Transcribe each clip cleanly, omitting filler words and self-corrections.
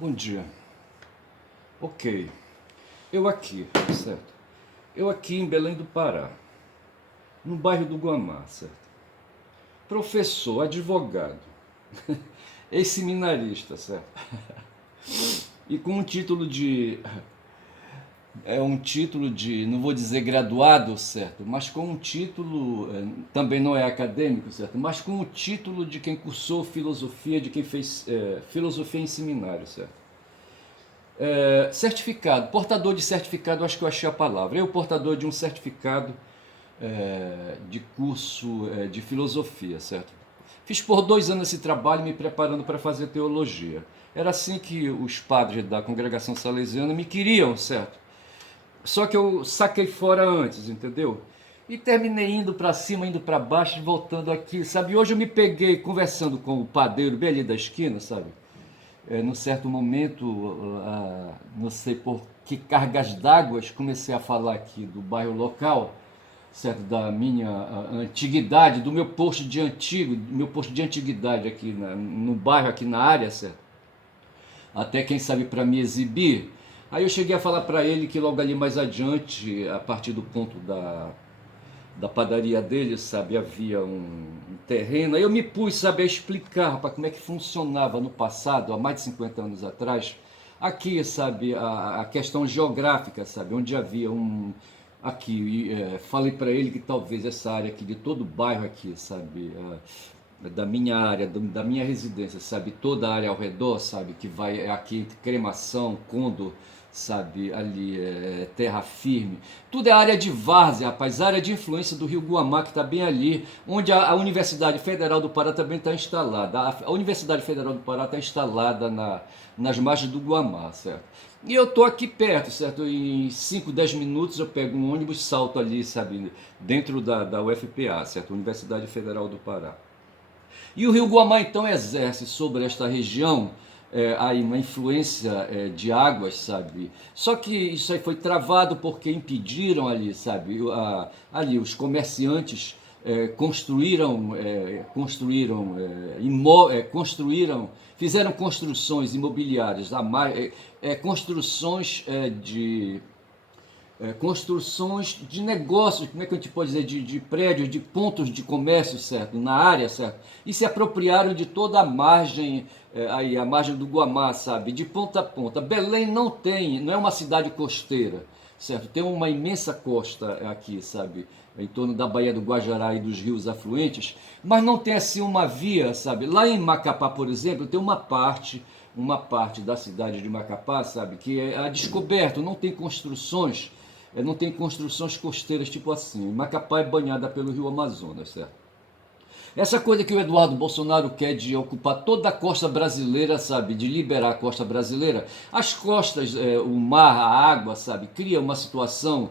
Bom dia. Ok. Eu aqui, certo? Eu aqui em Belém do Pará, no bairro do Guamá, certo? Professor, advogado, ex-seminarista, certo? E com um título de. É um título de, não vou dizer graduado, certo? Mas com um título, também não é acadêmico, certo? Mas com o título de quem cursou filosofia, de quem fez filosofia em seminário, certo? Certificado, portador de certificado, acho que eu achei a palavra. Eu, portador de um certificado de curso de filosofia, certo? Fiz por 2 anos esse trabalho me preparando para fazer teologia. Era assim que os padres da congregação salesiana me queriam, certo? Só que eu saquei fora antes, entendeu? E terminei indo para cima, indo para baixo, voltando aqui, sabe? Hoje eu me peguei conversando com o padeiro bem ali da esquina, sabe? Num certo momento, não sei por que cargas d'água, comecei a falar aqui do bairro local, certo, da minha antiguidade, do meu posto de antigo, do meu posto de antiguidade aqui no bairro, aqui na área, certo? Até quem sabe para me exibir. Aí eu cheguei a falar para ele que logo ali mais adiante, a partir do ponto da padaria dele, sabe, havia um terreno. Aí eu me pus, sabe, a explicar, rapaz, como é que funcionava no passado, há mais de 50 anos atrás, aqui, sabe, a questão geográfica, sabe, onde havia aqui, falei para ele que talvez essa área aqui, de todo o bairro aqui, sabe, da minha área, da minha residência, sabe, toda a área ao redor, sabe, que vai aqui entre Cremação, Condor, sabe, ali Terra Firme, tudo é área de várzea, rapaz, área de influência do Rio Guamá, que está bem ali, onde a Universidade Federal do Pará também está instalada. A Universidade Federal do Pará está instalada nas margens do Guamá, certo? E eu tô aqui perto, certo? Em 5, 10 minutos eu pego um ônibus e salto ali, sabe, dentro da UFPA, certo? Universidade Federal do Pará. E o rio Guamá então exerce sobre esta região aí uma influência de águas, sabe? Só que isso aí foi travado porque impediram ali, sabe? Ali os comerciantes construíram, fizeram construções imobiliárias, construções construções de negócios, como é que a gente pode dizer, de prédios, de pontos de comércio, certo, na área, certo, e se apropriaram de toda a margem, aí a margem do Guamá, sabe, de ponta a ponta. Belém não é uma cidade costeira, certo, tem uma imensa costa aqui, sabe, em torno da Baía do Guajará e dos rios afluentes, mas não tem assim uma via, sabe. Lá em Macapá, por exemplo, tem uma parte da cidade de Macapá, sabe, que é a descoberto, não tem construções costeiras tipo assim. Macapá é banhada pelo rio Amazonas, certo? Essa coisa que o Eduardo Bolsonaro quer de ocupar toda a costa brasileira, sabe, de liberar a costa brasileira, as costas, o mar, a água, sabe, cria uma situação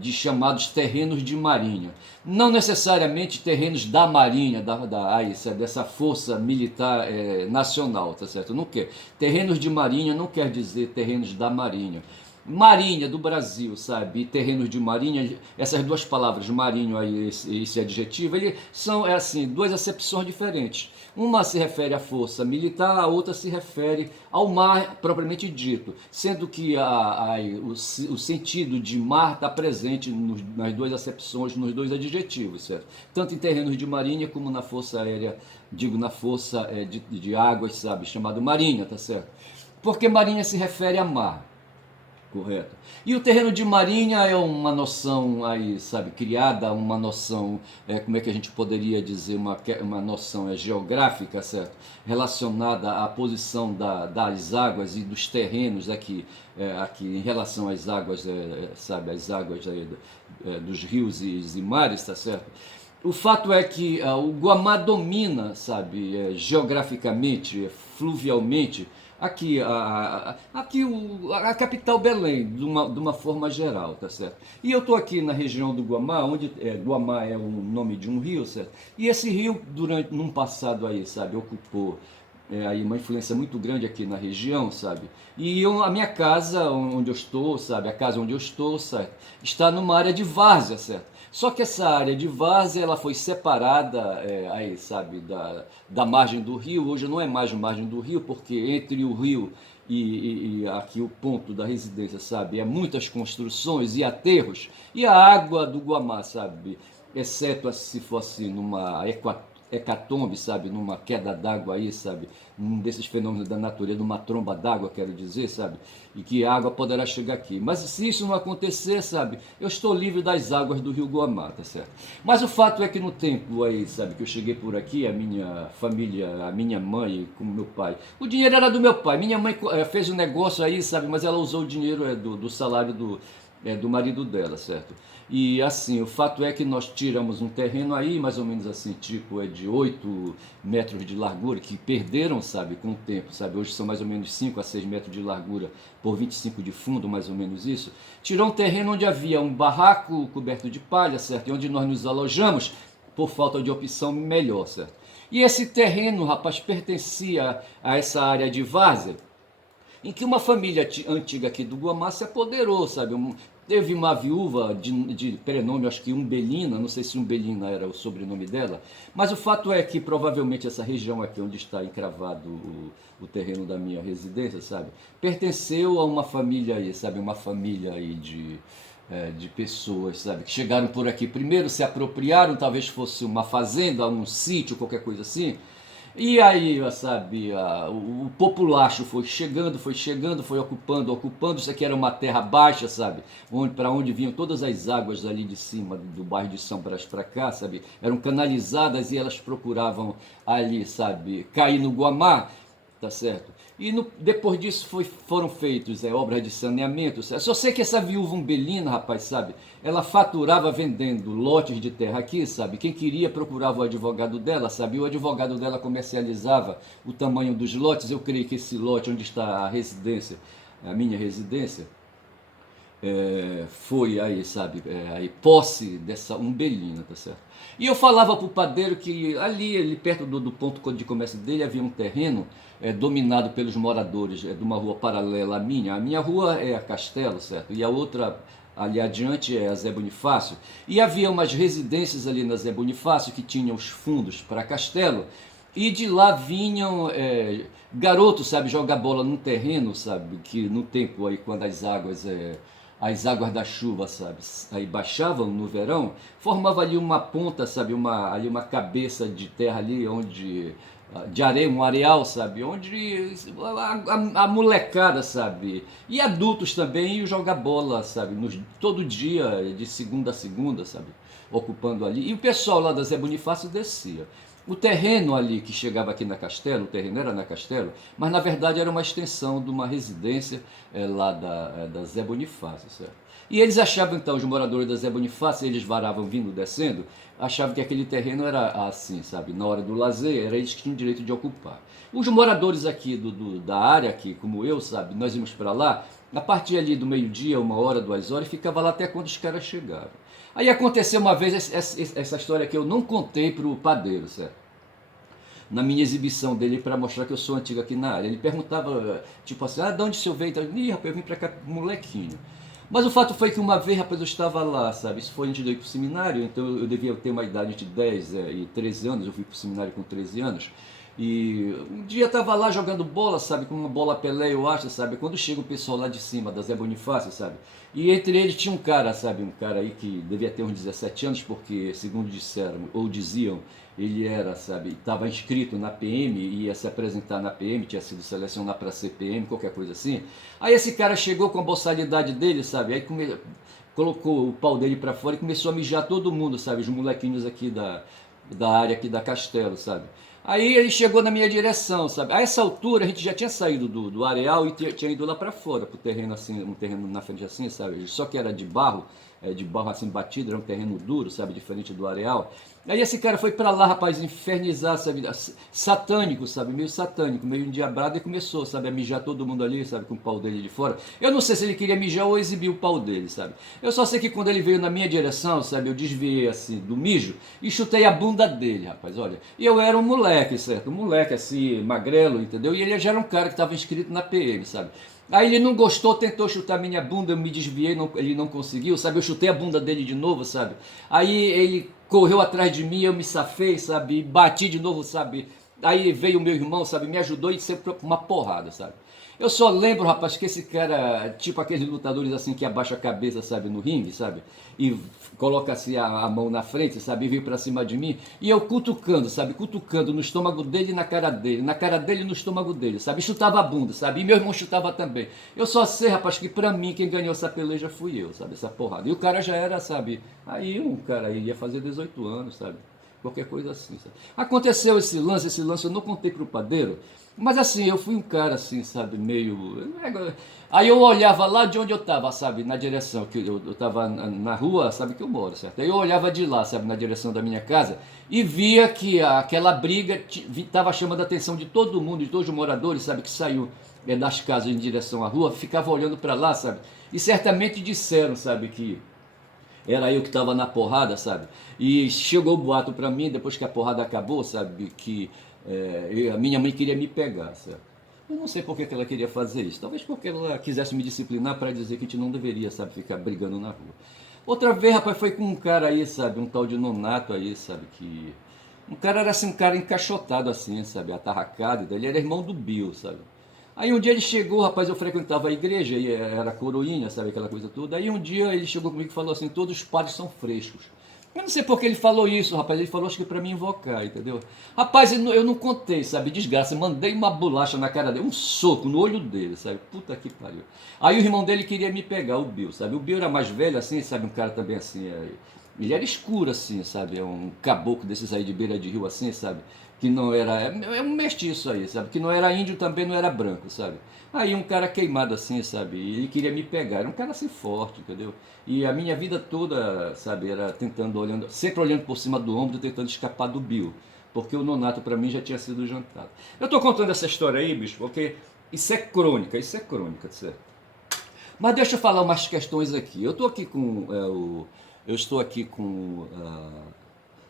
de chamados terrenos de marinha. Não necessariamente terrenos da marinha, aí, sabe, dessa força militar nacional, tá certo? Não quer. Terrenos de marinha não quer dizer terrenos da marinha. Marinha do Brasil, sabe? E terrenos de marinha, essas duas palavras, marinho aí, esse adjetivo, são assim, duas acepções diferentes. Uma se refere à força militar, a outra se refere ao mar propriamente dito, sendo que o sentido de mar está presente nas duas acepções, nos dois adjetivos, certo? Tanto em terrenos de marinha como na força aérea, digo, na força de águas, sabe? Chamado marinha, tá certo? Porque marinha se refere a mar. Correto. E o terreno de marinha é uma noção aí, sabe, criada, uma noção, como é que a gente poderia dizer, uma noção geográfica, certo? Relacionada à posição das águas e dos terrenos aqui em relação às águas, sabe, as águas aí, dos rios e mares, tá certo? O fato é que o Guamá domina, sabe, geograficamente, fluvialmente, aqui a capital Belém, de uma forma geral, tá certo? E eu estou aqui na região do Guamá, onde Guamá é o nome de um rio, certo? E esse rio, num passado aí, sabe, ocupou aí uma influência muito grande aqui na região, sabe? E a minha casa onde eu estou, sabe? A casa onde eu estou, certo? Está numa área de várzea, certo? Só que essa área de várzea, ela foi separada, aí, sabe, da margem do rio. Hoje não é mais margem do rio, porque entre o rio e aqui o ponto da residência, sabe, é muitas construções e aterros. E a água do Guamá, sabe, exceto se fosse numa hecatombe, sabe, numa queda d'água aí, sabe, num desses fenômenos da natureza, numa tromba d'água, quero dizer, sabe, e que a água poderá chegar aqui. Mas se isso não acontecer, sabe, eu estou livre das águas do rio Guamá, tá certo? Mas o fato é que no tempo aí, sabe, que eu cheguei por aqui, a minha família, a minha mãe com meu pai, o dinheiro era do meu pai. Minha mãe fez um negócio aí, sabe, mas ela usou o dinheiro do salário do marido dela, certo? E assim, o fato é que nós tiramos um terreno aí, mais ou menos assim, tipo, de 8 metros de largura, que perderam, sabe, com o tempo, sabe? Hoje são mais ou menos 5 a 6 metros de largura por 25 de fundo, mais ou menos isso. Tirou um terreno onde havia um barraco coberto de palha, certo? E onde nós nos alojamos por falta de opção melhor, certo? E esse terreno, rapaz, pertencia a essa área de várzea, em que uma família antiga aqui do Guamá se apoderou, sabe? Teve uma viúva de prenome, acho que Umbelina, não sei se Umbelina era o sobrenome dela, mas o fato é que provavelmente essa região aqui onde está encravado o terreno da minha residência, sabe? Pertenceu a uma família aí, sabe? Uma família aí de pessoas, sabe? Que chegaram por aqui, primeiro se apropriaram, talvez fosse uma fazenda, um sítio, qualquer coisa assim. E aí, sabe, o populacho foi chegando, foi ocupando, ocupando. Isso aqui era uma terra baixa, sabe, para onde vinham todas as águas ali de cima do bairro de São Brás para cá, sabe, eram canalizadas e elas procuravam ali, sabe, cair no Guamá, tá certo? E depois disso foram feitos obras de saneamento. Só sei que essa viúva umbelina, rapaz, sabe, ela faturava vendendo lotes de terra aqui, sabe? Quem queria procurava o advogado dela, sabe? E o advogado dela comercializava o tamanho dos lotes. Eu creio que esse lote onde está a residência, a minha residência, foi aí, sabe, aí, posse dessa umbelina, tá certo? E eu falava pro padeiro que ali perto do ponto de comércio dele havia um terreno dominado pelos moradores de uma rua paralela à minha. A minha rua é a Castelo, certo? E a outra ali adiante é a Zé Bonifácio. E havia umas residências ali na Zé Bonifácio que tinham os fundos para Castelo. E de lá vinham garotos, sabe, jogar bola num terreno, sabe, que no tempo aí, quando as águas da chuva, sabe, aí baixavam no verão, formava ali uma ponta, sabe, ali uma cabeça de terra ali, onde de areia, um areal, sabe, onde a molecada, sabe, e adultos também iam jogar bola, sabe, todo dia, de segunda a segunda, sabe, ocupando ali, e o pessoal lá da Zé Bonifácio descia. O terreno ali que chegava aqui na Castelo, o terreno era na Castelo, mas na verdade era uma extensão de uma residência lá da Zé Bonifácio, certo? E eles achavam então, os moradores da Zé Bonifácio, eles varavam vindo, descendo, achavam que aquele terreno era assim, sabe? Na hora do lazer, era eles que tinham direito de ocupar. Os moradores aqui da área, aqui, como eu, sabe? Nós íamos para lá, a partir ali do meio-dia, 1 hora, 2 horas, e ficava lá até quando os caras chegaram. Aí aconteceu uma vez essa história que eu não contei pro padeiro, certo? Na minha exibição dele para mostrar que eu sou antigo aqui na área. Ele perguntava, tipo assim, de onde o senhor veio? Ih, rapaz, eu vim para cá molequinho. Mas o fato foi que uma vez, rapaz, eu estava lá, sabe? Isso foi antes de eu ir para o seminário, então eu devia ter uma idade de 10 e 13 anos, eu fui para o seminário com 13 anos. E um dia estava lá jogando bola, sabe? Com uma bola Pelé, eu acho, sabe? Quando chega o pessoal lá de cima, da Zé Bonifácio, sabe? E entre eles tinha um cara, sabe? Um cara aí que devia ter uns 17 anos, porque, segundo disseram, ou diziam, ele era, sabe? Estava inscrito na PM, ia se apresentar na PM, tinha sido selecionado para ser PM, qualquer coisa assim. Aí esse cara chegou com a boçalidade dele, sabe? Aí colocou o pau dele para fora e começou a mijar todo mundo, sabe? Os molequinhos aqui da área aqui da Castelo, sabe? Aí ele chegou na minha direção, sabe? A essa altura a gente já tinha saído do areal e tinha ido lá para fora, pro terreno assim, um terreno na frente assim, sabe? Só que era de barro, de barro assim batido, era um terreno duro, sabe, diferente do areal. Aí esse cara foi para lá, rapaz, infernizar, sabe, satânico, sabe, meio satânico, meio endiabrado, e começou, sabe, a mijar todo mundo ali, sabe, com o pau dele de fora. Eu não sei se ele queria mijar ou exibir o pau dele, sabe. Eu só sei que quando ele veio na minha direção, sabe, eu desviei assim do mijo e chutei a bunda dele, rapaz, olha. E eu era um moleque, certo, um moleque assim, magrelo, entendeu? E ele já era um cara que estava inscrito na PM, sabe. Aí ele não gostou, tentou chutar minha bunda, eu me desviei, ele não conseguiu, sabe? Eu chutei a bunda dele de novo, sabe? Aí ele correu atrás de mim, eu me safei, sabe? Bati de novo, sabe? Aí veio o meu irmão, sabe? Me ajudou e saiu uma porrada, sabe? Eu só lembro, rapaz, que esse cara, tipo aqueles lutadores assim que abaixa a cabeça, sabe, no ringue, sabe? E coloca assim a mão na frente, sabe? E veio pra cima de mim. E eu cutucando, sabe? Cutucando no estômago dele e na cara dele e no estômago dele, sabe? E chutava a bunda, sabe? E meu irmão chutava também. Eu só sei, rapaz, que pra mim quem ganhou essa peleja fui eu, sabe? Essa porrada. E o cara já era, sabe? Aí um cara ia fazer 18 anos, sabe? Qualquer coisa assim, sabe? Aconteceu esse lance eu não contei pro padeiro, mas assim, eu fui um cara assim, sabe, meio... Aí eu olhava lá de onde eu tava, sabe, na direção, que eu tava na rua, sabe, que eu moro, certo? Aí eu olhava de lá, sabe, na direção da minha casa, e via que aquela briga tava chamando a atenção de todo mundo, de todos os moradores, sabe, que saiu das casas em direção à rua, ficava olhando para lá, sabe, e certamente disseram, sabe, que era eu que estava na porrada, sabe? E chegou o boato para mim, depois que a porrada acabou, sabe? Que a minha mãe queria me pegar, certo? Eu não sei por que ela queria fazer isso. Talvez porque ela quisesse me disciplinar para dizer que a gente não deveria, sabe? Ficar brigando na rua. Outra vez, rapaz, foi com um cara aí, sabe? Um tal de Nonato aí, sabe? Que... Um cara era assim, um cara encaixotado assim, sabe? Atarracado. Ele era irmão do Bill, sabe? Aí um dia ele chegou, rapaz, eu frequentava a igreja, e era coroinha, sabe, aquela coisa toda. Aí um dia ele chegou comigo e falou assim, todos os padres são frescos. Eu não sei por que ele falou isso, rapaz, ele falou acho que pra me invocar, entendeu? Rapaz, eu não contei, sabe, desgraça, mandei uma bolacha na cara dele, um soco no olho dele, sabe, puta que pariu. Aí o irmão dele queria me pegar, o Bill, sabe, o Bill era mais velho assim, sabe, um cara também assim, ele era escuro assim, sabe, um caboclo desses aí de beira de rio assim, sabe, que não era, é um mestiço aí, sabe, que não era índio também não era branco, sabe. Aí um cara queimado assim, sabe, e ele queria me pegar, era um cara assim forte, entendeu? E a minha vida toda, sabe, era tentando, olhando, sempre olhando por cima do ombro, tentando escapar do Bill, porque o Nonato para mim já tinha sido jantado. Eu estou contando essa história aí, bicho, porque isso é crônica, certo? Mas deixa eu falar umas questões aqui. Eu estou aqui com eu estou aqui com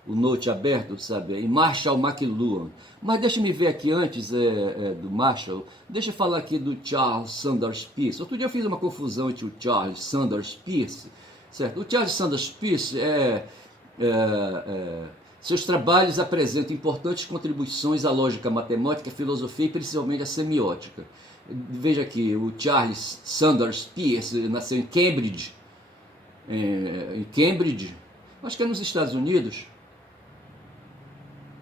o note aberto, sabe? Em Marshall McLuhan. Mas deixa me ver aqui antes do Marshall. Deixa eu falar aqui do Charles Sanders Peirce. Outro dia eu fiz uma confusão entre o Charles Sanders Peirce, certo? O Charles Sanders Peirce seus trabalhos apresentam importantes contribuições à lógica matemática, à filosofia e principalmente à semiótica. Veja aqui, o Charles Sanders Peirce nasceu em Cambridge, acho que é nos Estados Unidos.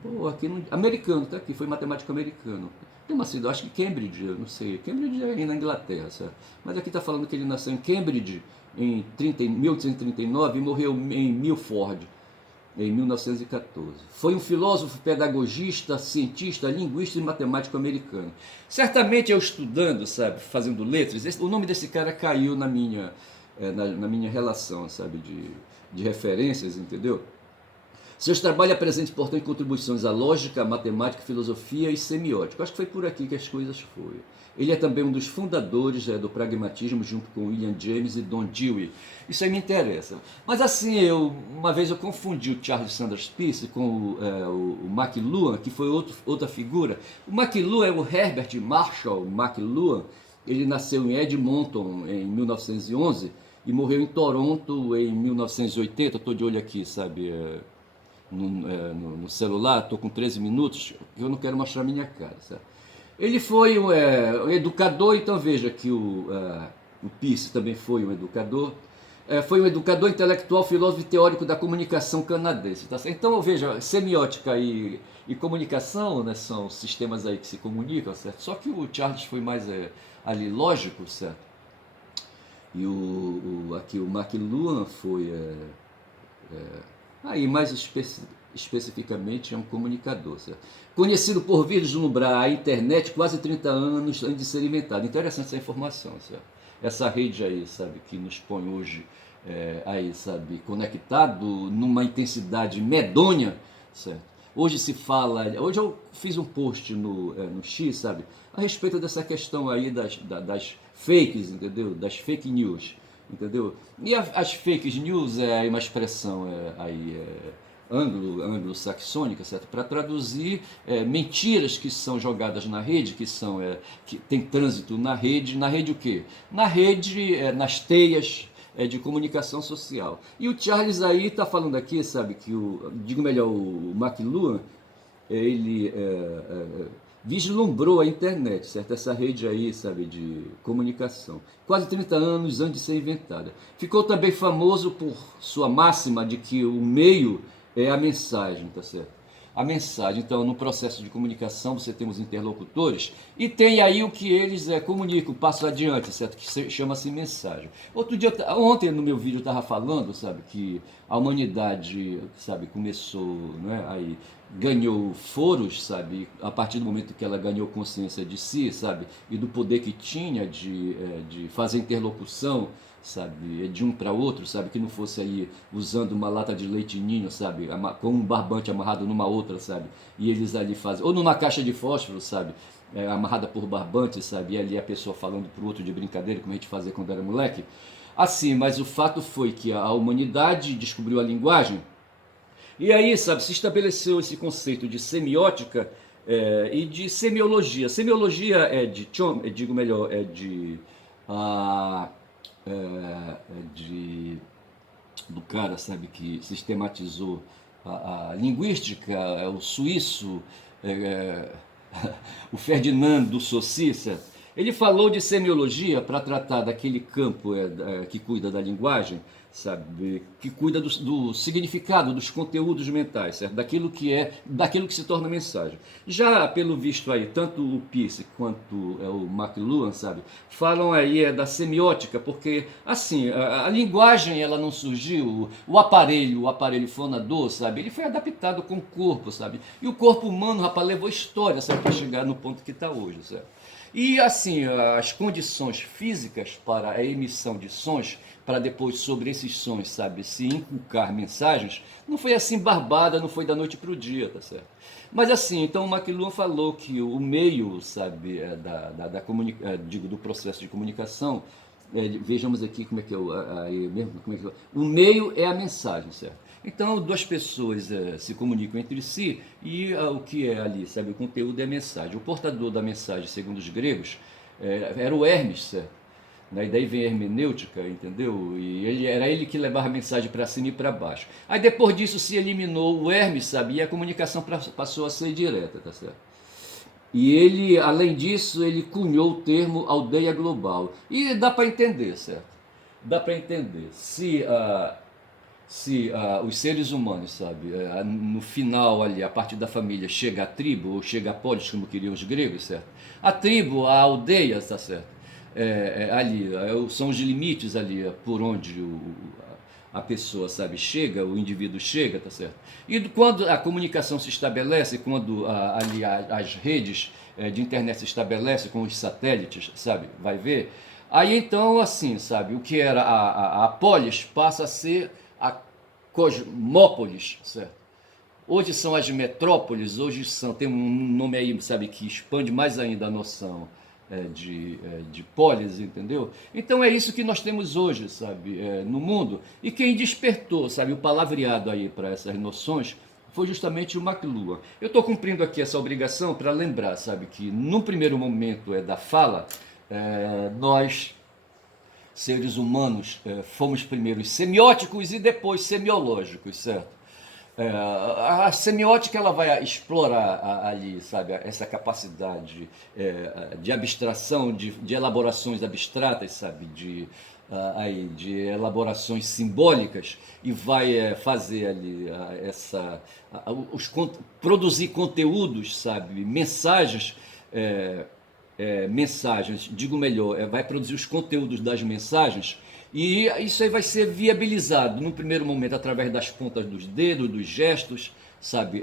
Pô, aqui no, americano, tá aqui, foi matemático americano. Tem uma cidade, acho que Cambridge, eu não sei. Cambridge é aí na Inglaterra, certo? Mas aqui está falando que ele nasceu em Cambridge em 1839 e morreu em Milford em 1914. Foi um filósofo, pedagogista, cientista, linguista e matemático americano. Certamente eu estudando, sabe, fazendo letras, o nome desse cara caiu na minha, na minha relação, sabe, de referências, entendeu? Seus trabalhos apresentam importantes contribuições à lógica, à matemática, filosofia e semiótica. Acho que foi por aqui que as coisas foram. Ele é também um dos fundadores do pragmatismo, junto com William James e Don Dewey. Isso aí me interessa. Mas assim, uma vez eu confundi o Charles Sanders Peirce com o McLuhan, que foi outra figura. O McLuhan é o Herbert Marshall McLuhan. Ele nasceu em Edmonton em 1911 e morreu em Toronto em 1980. Estou de olho aqui, sabe... no celular, estou com 13 minutos, eu não quero mostrar minha cara, certo? Ele foi um educador, então veja que o Peirce também foi um educador, foi um educador intelectual, filósofo e teórico da comunicação canadense, tá certo? Então veja, semiótica e comunicação, né, são sistemas aí que se comunicam, certo? Só que o Charles foi mais ali lógico, certo? E aqui o McLuhan foi aí, mais especificamente, é um comunicador, certo? Conhecido por vislumbrar a internet quase 30 anos antes de ser inventado. Interessante essa informação, certo? Essa rede aí, sabe, que nos põe hoje aí, sabe, conectado numa intensidade medonha, certo? Hoje se fala, hoje eu fiz um post no X, sabe, a respeito dessa questão aí das fakes, entendeu? Das fake news, entendeu? E as fake news é uma expressão aí anglo-saxônica, certo? Para traduzir mentiras que são jogadas na rede, que tem trânsito na rede o quê? Na rede, nas teias de comunicação social. E o Charles aí está falando aqui, sabe, que digo melhor, o McLuhan, ele vislumbrou a internet, certo? Essa rede aí, sabe, de comunicação. Quase 30 anos antes de ser inventada. Ficou também famoso por sua máxima de que o meio é a mensagem, tá certo? A mensagem. Então, no processo de comunicação, você tem os interlocutores e tem aí o que eles comunicam, passo adiante, certo? Que chama-se mensagem. Ontem no meu vídeo eu estava falando, sabe, que a humanidade, sabe, começou, não é, aí ganhou foros, sabe, a partir do momento que ela ganhou consciência de si, sabe, e do poder que tinha de fazer interlocução, sabe, de um para outro, sabe, que não fosse aí usando uma lata de leite ninho, sabe, com um barbante amarrado numa outra, sabe, e eles ali fazem, ou numa caixa de fósforo, sabe, amarrada por barbante, sabe, e ali a pessoa falando pro outro de brincadeira, como a gente fazia quando era moleque, assim, mas o fato foi que a humanidade descobriu a linguagem, e aí, sabe, se estabeleceu esse conceito de semiótica e de semiologia. Semiologia digo melhor, ah, do cara, sabe, que sistematizou a linguística, o suíço, é, o Ferdinando Saussure, certo? Ele falou de semiologia para tratar daquele campo que cuida da linguagem, sabe, que cuida do significado, dos conteúdos mentais, certo? Daquilo que se torna mensagem. Já pelo visto aí, tanto o Peirce quanto o McLuhan, sabe, falam aí da semiótica, porque assim, a linguagem ela não surgiu, o aparelho fonador, sabe, ele foi adaptado com o corpo, sabe, e o corpo humano, rapaz, levou história, sabe, para chegar no ponto que está hoje, certo? E assim, as condições físicas para a emissão de sons, para depois sobre esses sons, sabe, se inculcar mensagens, não foi assim barbada, não foi da noite para o dia, tá certo? Mas assim, então o McLuhan falou que o meio, sabe, digo, do processo de comunicação, vejamos aqui como é que é o meio é a mensagem, certo? Então, duas pessoas se comunicam entre si e o que é ali, sabe? O conteúdo é a mensagem. O portador da mensagem, segundo os gregos, era o Hermes, certo? E daí vem a hermenêutica, entendeu? E era ele que levava a mensagem para cima e para baixo. Aí depois disso se eliminou o Hermes, sabe? E a comunicação passou a ser direta, tá certo? E ele, além disso, ele cunhou o termo aldeia global. E dá para entender, certo? Dá para entender. Se os seres humanos, sabe, no final ali, a partir da família, chega a tribo, ou chega a polis, como queriam os gregos, certo? A tribo, a aldeia, tá certo? Ali, são os limites ali, por onde a pessoa, sabe, chega, o indivíduo chega, tá certo? E quando a comunicação se estabelece, quando ali as redes de internet se estabelecem com os satélites, sabe, vai ver, aí então, assim, sabe, o que era a polis passa a ser a cosmópolis, certo? Hoje são as metrópoles, tem um nome aí, sabe, que expande mais ainda a noção de polis, entendeu? Então é isso que nós temos hoje, sabe, no mundo. E quem despertou, sabe, o palavreado aí para essas noções foi justamente o McLuhan. Eu estou cumprindo aqui essa obrigação para lembrar, sabe, que no primeiro momento da fala, nós seres humanos fomos primeiro semióticos e depois semiológicos, certo? A semiótica ela vai explorar ali, sabe, essa capacidade de abstração, de elaborações abstratas, sabe, de elaborações simbólicas e vai fazer ali produzir conteúdos, sabe, mensagens, digo melhor, vai produzir os conteúdos das mensagens e isso aí vai ser viabilizado no primeiro momento através das pontas dos dedos, dos gestos, sabe,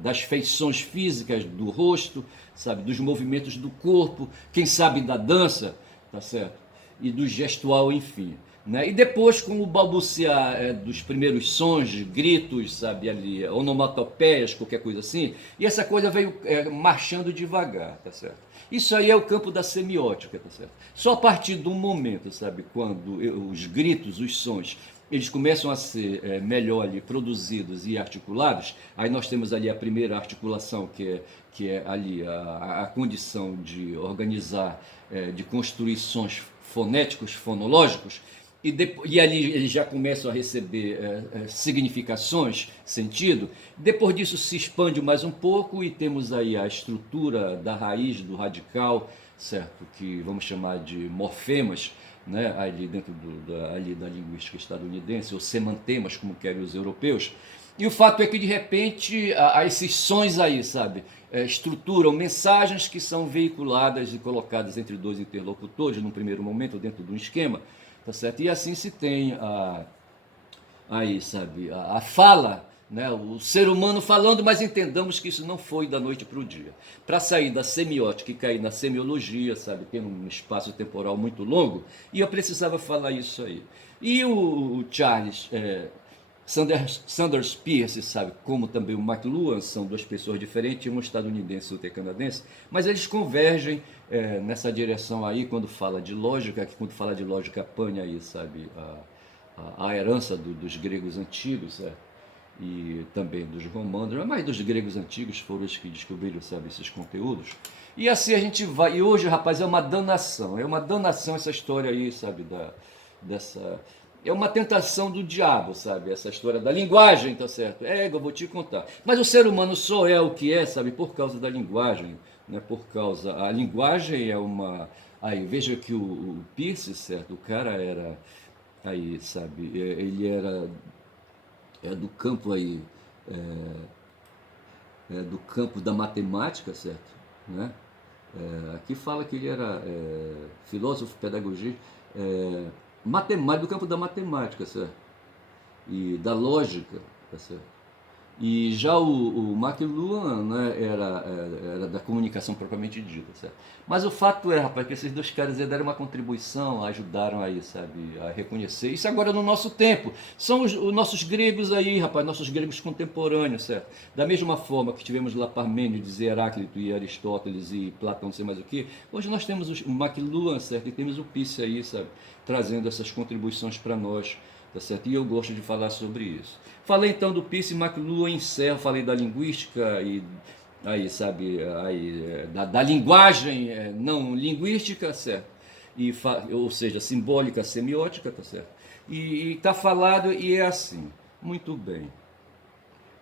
das feições físicas do rosto, sabe, dos movimentos do corpo, quem sabe da dança, tá certo? E do gestual, enfim. né? E depois, com o balbuciar dos primeiros sons, gritos, sabe, ali, onomatopeias, qualquer coisa assim, e essa coisa veio marchando devagar, tá certo? Isso aí é o campo da semiótica, tá certo? Só a partir do momento, sabe, quando os gritos, os sons, eles começam a ser melhor ali produzidos e articulados, aí nós temos ali a primeira articulação, que é ali a condição de organizar, de construir sons fonéticos, fonológicos, e ali eles já começam a receber significações, sentido. Depois disso se expande mais um pouco e temos aí a estrutura da raiz, do radical, certo? Que vamos chamar de morfemas, né? Ali dentro ali da linguística estadunidense, ou semantemas, como querem os europeus. E o fato é que de repente há esses sons aí, sabe? Estruturam mensagens que são veiculadas e colocadas entre dois interlocutores num primeiro momento dentro de um esquema, tá certo? E assim se tem aí, sabe, a fala, né? O ser humano falando, mas entendamos que isso não foi da noite para o dia. Para sair da semiótica e cair na semiologia, sabe, tem um espaço temporal muito longo, e eu precisava falar isso aí. E o Charles Sanders Peirce, sabe, como também o McLuhan, são duas pessoas diferentes, um estadunidense e outro canadense, mas eles convergem nessa direção aí, quando fala de lógica, que quando fala de lógica apanha aí, sabe, a herança dos gregos antigos, e também dos romanos, mas dos gregos antigos foram os que descobriram, sabe, esses conteúdos. E assim a gente vai, e hoje, rapaz, é uma danação essa história aí, sabe, dessa... É uma tentação do diabo, sabe? Essa história da linguagem, tá certo? Eu vou te contar. Mas o ser humano só é o que é, sabe? Por causa da linguagem, né? Por causa... A linguagem é uma... Aí, veja que o Peirce, certo? O cara era... Aí, sabe? Ele era do campo aí... do campo da matemática, certo? Né? Aqui fala que ele era filósofo, pedagogista, matemático, do campo da matemática, certo? E da lógica, tá certo? E já o McLuhan, né, era da comunicação propriamente dita, certo? Mas o fato é, rapaz, que esses dois caras deram uma contribuição, ajudaram aí, sabe, a reconhecer. Isso agora no nosso tempo. São os nossos gregos aí, rapaz, nossos gregos contemporâneos, certo? Da mesma forma que tivemos lá Parmênides, Heráclito e Aristóteles e Platão, não sei mais o que, hoje nós temos o McLuhan, certo? E temos o Peirce aí, sabe, trazendo essas contribuições para nós. Tá certo? E eu gosto de falar sobre isso. Falei então do Peirce e McLuhan, encerro, falei da linguística e aí, sabe, aí, da linguagem não linguística, certo? Ou seja, simbólica, semiótica, tá certo? E tá falado e é assim. Muito bem.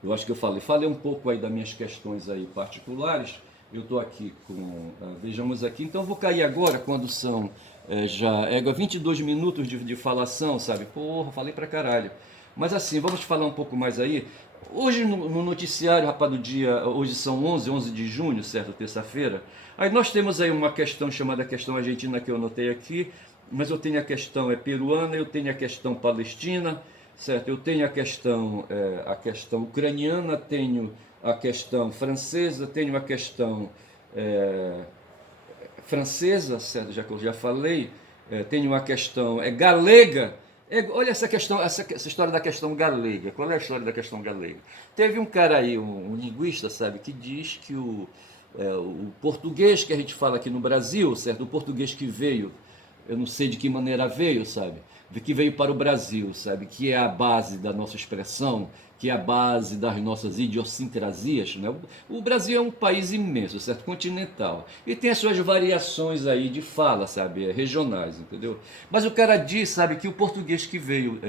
Eu acho que eu falei um pouco aí das minhas questões aí particulares. Eu estou aqui com, vejamos aqui, então eu vou cair agora quando são já 22 minutos de falação, sabe? Porra, falei pra caralho. Mas assim, vamos falar um pouco mais aí. Hoje no noticiário, rapaz, do dia, hoje são 11 de junho, certo? Terça-feira. Aí nós temos aí uma questão chamada questão argentina que eu anotei aqui, mas eu tenho a questão peruana, eu tenho a questão palestina, certo? Eu tenho a questão ucraniana, tenho a questão francesa, tenho a questão francesa, certo? Já que eu já falei, tenho a questão galega. Olha essa questão, essa história da questão galega. Qual é a história da questão galega? Teve um cara aí, um linguista, sabe, que diz que o português que a gente fala aqui no Brasil, certo? O português que veio, eu não sei de que maneira veio, sabe? Que veio para o Brasil, sabe? Que é a base da nossa expressão, que é a base das nossas idiosincrasias, né? O Brasil é um país imenso, certo? Continental. E tem as suas variações aí de fala, sabe? Regionais, entendeu? Mas o cara diz, sabe, que o português que veio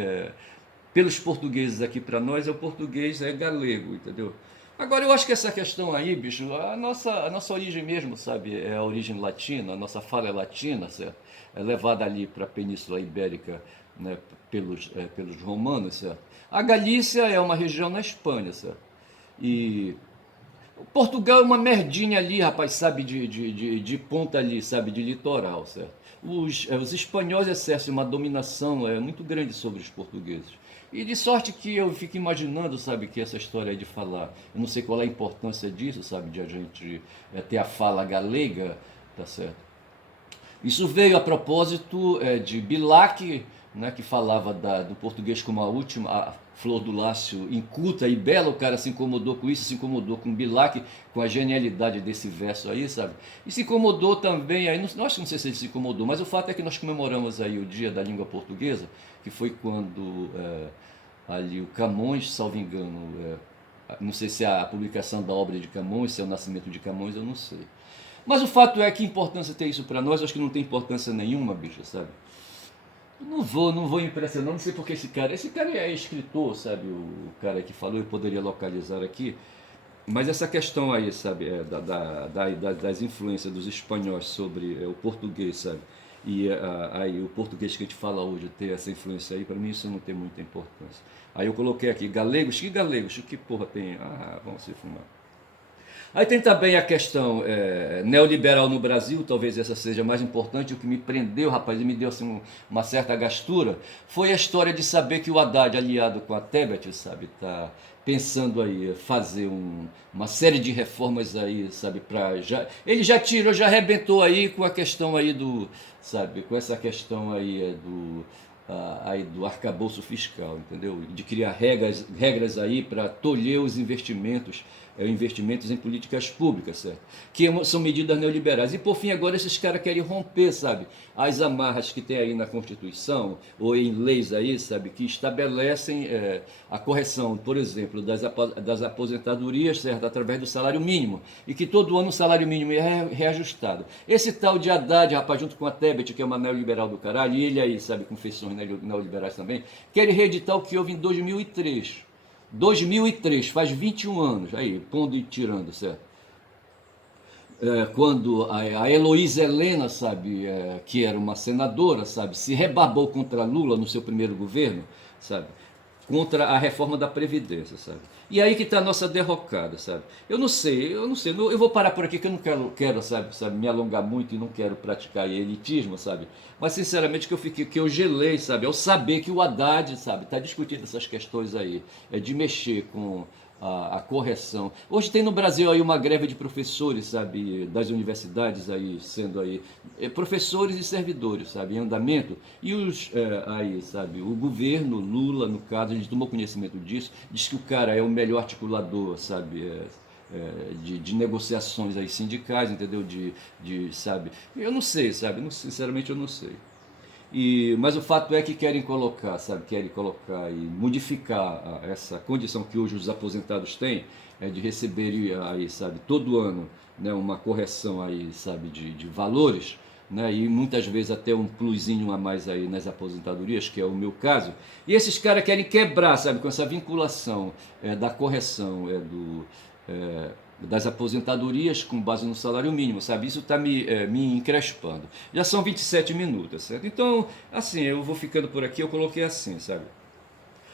pelos portugueses aqui para nós é o português galego, entendeu? Agora, eu acho que essa questão aí, bicho, a nossa origem mesmo, sabe, é a origem latina, a nossa fala é latina, certo? É levada ali para a Península Ibérica, né, pelos romanos, certo? A Galícia é uma região na Espanha, certo? E Portugal é uma merdinha ali, rapaz, sabe, de ponta ali, sabe, de litoral, certo? Os espanhóis exercem uma dominação muito grande sobre os portugueses. E de sorte que eu fico imaginando, sabe, que essa história de falar, eu não sei qual é a importância disso, sabe, de a gente ter a fala galega, tá certo? Isso veio a propósito de Bilac, né, que falava do português como a última, a flor do lácio inculta e bela. O cara se incomodou com isso, se incomodou com Bilac, com a genialidade desse verso aí, sabe? E se incomodou também, aí, não sei se ele se incomodou, mas o fato é que nós comemoramos aí o Dia da Língua Portuguesa, que foi quando ali o Camões, salvo engano, não sei se é a publicação da obra de Camões, se é o nascimento de Camões, eu não sei. Mas o fato é que importância tem isso para nós, acho que não tem importância nenhuma, bicho, sabe? Não vou impressionar, não sei porque esse cara é escritor, sabe, o cara que falou, eu poderia localizar aqui, mas essa questão aí, sabe, das influências dos espanhóis sobre o português, sabe, e aí o português que a gente fala hoje ter essa influência aí, para mim isso não tem muita importância. Aí eu coloquei aqui, galegos, que porra tem? Ah, vamos se fumar. Aí tem também a questão neoliberal no Brasil, talvez essa seja mais importante. O que me prendeu, rapaz, e me deu assim, uma certa gastura, foi a história de saber que o Haddad, aliado com a Tebet, sabe, tá pensando aí fazer uma série de reformas aí, sabe, ele já tirou, já arrebentou aí com a questão aí sabe, com essa questão aí aí do arcabouço fiscal, entendeu? De criar regras aí para tolher os investimentos em políticas públicas, certo? Que são medidas neoliberais. E por fim, agora esses caras querem romper, sabe, as amarras que tem aí na Constituição ou em leis aí, sabe, que estabelecem a correção, por exemplo, das aposentadorias, certo, através do salário mínimo, e que todo ano o salário mínimo é reajustado. Esse tal de Haddad, rapaz, junto com a Tebet, que é uma neoliberal do caralho, e ele aí, sabe, com feições neoliberais também, querem reeditar o que houve em 2003. 2003, faz 21 anos, aí, pondo e tirando, certo? Quando a Heloísa Helena, sabe, que era uma senadora, sabe, se rebarbou contra Lula no seu primeiro governo, sabe, contra a reforma da Previdência, sabe. E aí que está a nossa derrocada, sabe. Eu não sei, eu vou parar por aqui que eu não quero sabe, me alongar muito e não quero praticar elitismo, sabe. Mas sinceramente que eu gelei, sabe, ao saber que o Haddad, sabe, está discutindo essas questões aí, de mexer com a correção. Hoje tem no Brasil aí uma greve de professores, sabe, das universidades aí, sendo aí professores e servidores, sabe, em andamento. E aí, sabe, o governo, Lula, no caso, a gente tomou conhecimento disso, diz que o cara é o melhor articulador, sabe, de negociações aí sindicais, entendeu? Sabe, eu não sei, sabe, sinceramente eu não sei. Mas o fato é que querem colocar e modificar essa condição que hoje os aposentados têm, de receberem aí, sabe, todo ano, né, uma correção aí, sabe, de valores, né, e muitas vezes até um plusinho a mais aí nas aposentadorias, que é o meu caso. E esses caras querem quebrar, sabe, com essa vinculação da correção das aposentadorias com base no salário mínimo, sabe? Isso está me encrespando. Já são 27 minutos, certo? Então, assim, eu vou ficando por aqui, eu coloquei assim, sabe?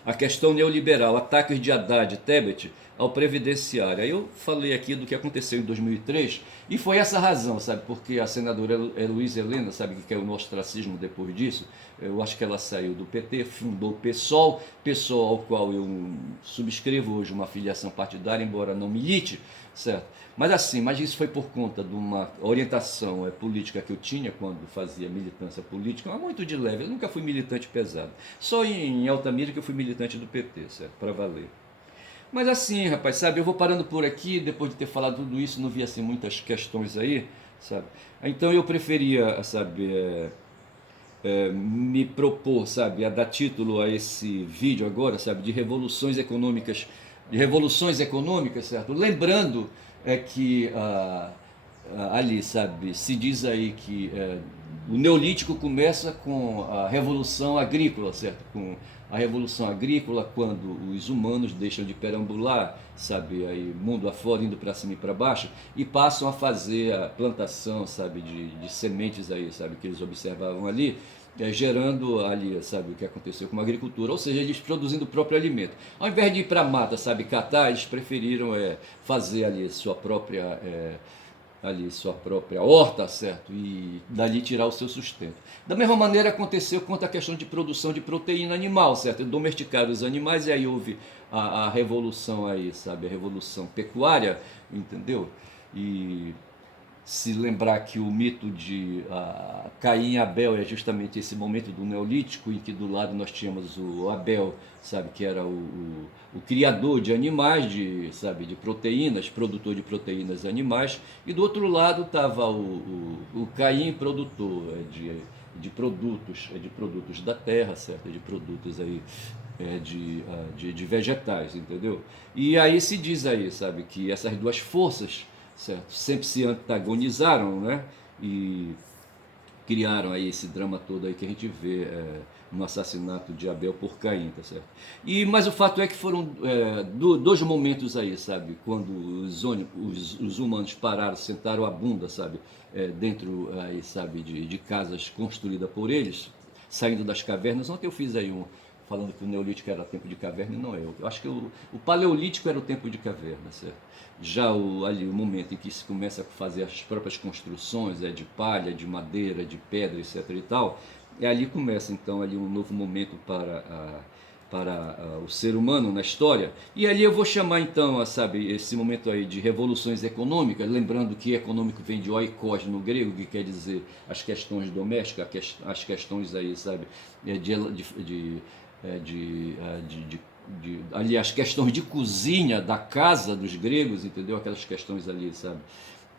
A questão neoliberal, ataques de Haddad e Tebet ao previdenciário. Aí eu falei aqui do que aconteceu em 2003 e foi essa razão, sabe? Porque a senadora Heloísa Helena, sabe, que caiu no ostracismo depois disso, eu acho que ela saiu do PT, fundou o PSOL ao qual eu subscrevo hoje uma filiação partidária, embora não milite, certo? Mas isso foi por conta de uma orientação política que eu tinha quando fazia militância política, mas muito de leve. Eu nunca fui militante pesado. Só em Altamira que eu fui militante do PT, certo? Para valer. Mas assim, rapaz, sabe, eu vou parando por aqui, depois de ter falado tudo isso, não vi assim muitas questões aí, sabe? Então eu preferia, sabe, me propor, sabe, a dar título a esse vídeo agora, sabe, de revoluções econômicas, certo? Lembrando que ali, sabe, se diz aí que o Neolítico começa com a Revolução Agrícola, certo? Com a Revolução Agrícola, quando os humanos deixam de perambular, sabe, aí mundo afora, indo para cima e para baixo, e passam a fazer a plantação, sabe, de sementes aí, sabe, que eles observavam ali, gerando ali, sabe, o que aconteceu com a agricultura, ou seja, eles produzindo o próprio alimento. Ao invés de ir para a mata, sabe, catar, eles preferiram fazer ali sua própria horta, certo? E dali tirar o seu sustento. Da mesma maneira aconteceu quanto à questão de produção de proteína animal, certo? Domesticaram os animais e aí houve a revolução aí, sabe? A revolução pecuária, entendeu? E se lembrar que o mito de Caim e Abel é justamente esse momento do Neolítico, em que do lado nós tínhamos o Abel, sabe, que era o criador de animais, sabe, de proteínas, produtor de proteínas animais, e do outro lado estava o Caim, produtor de produtos da terra, certo? De produtos aí de vegetais, entendeu? E aí se diz aí, sabe, que essas duas forças, certo, sempre se antagonizaram, né? E criaram aí esse drama todo aí que a gente vê no assassinato de Abel por Caim, tá certo? Mas o fato é que foram dois momentos aí, sabe? Quando os humanos pararam, sentaram a bunda, sabe? Dentro aí, sabe, de casas construídas por eles, saindo das cavernas. Ontem eu fiz aí falando que o Neolítico era tempo de caverna, e não é. Eu acho que o Paleolítico era o tempo de caverna, certo? Já ali o momento em que se começa a fazer as próprias construções, de palha, de madeira, de pedra, etc e tal, ali começa então ali um novo momento para o ser humano na história. E ali eu vou chamar então, sabe, esse momento aí de revoluções econômicas, lembrando que econômico vem de oikos no grego, que quer dizer as questões domésticas, as questões aí, sabe, ali as questões de cozinha da casa dos gregos, entendeu? Aquelas questões ali, sabe,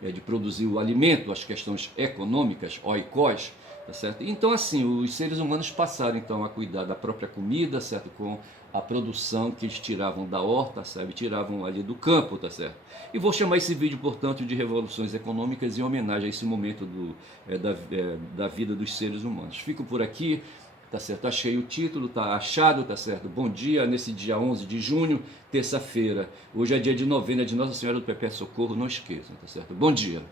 de produzir o alimento, as questões econômicas, oikos, tá certo? Então assim, os seres humanos passaram então a cuidar da própria comida, certo? Com a produção que eles tiravam da horta, sabe? Tiravam ali do campo, tá certo? E vou chamar esse vídeo, portanto, de revoluções econômicas em homenagem a esse momento da vida dos seres humanos. Fico por aqui. Tá certo? Achei o título, tá achado, tá certo? Bom dia, nesse dia 11 de junho, terça-feira. Hoje é dia de novena de Nossa Senhora do Perpétuo Socorro, não esqueçam, tá certo? Bom dia.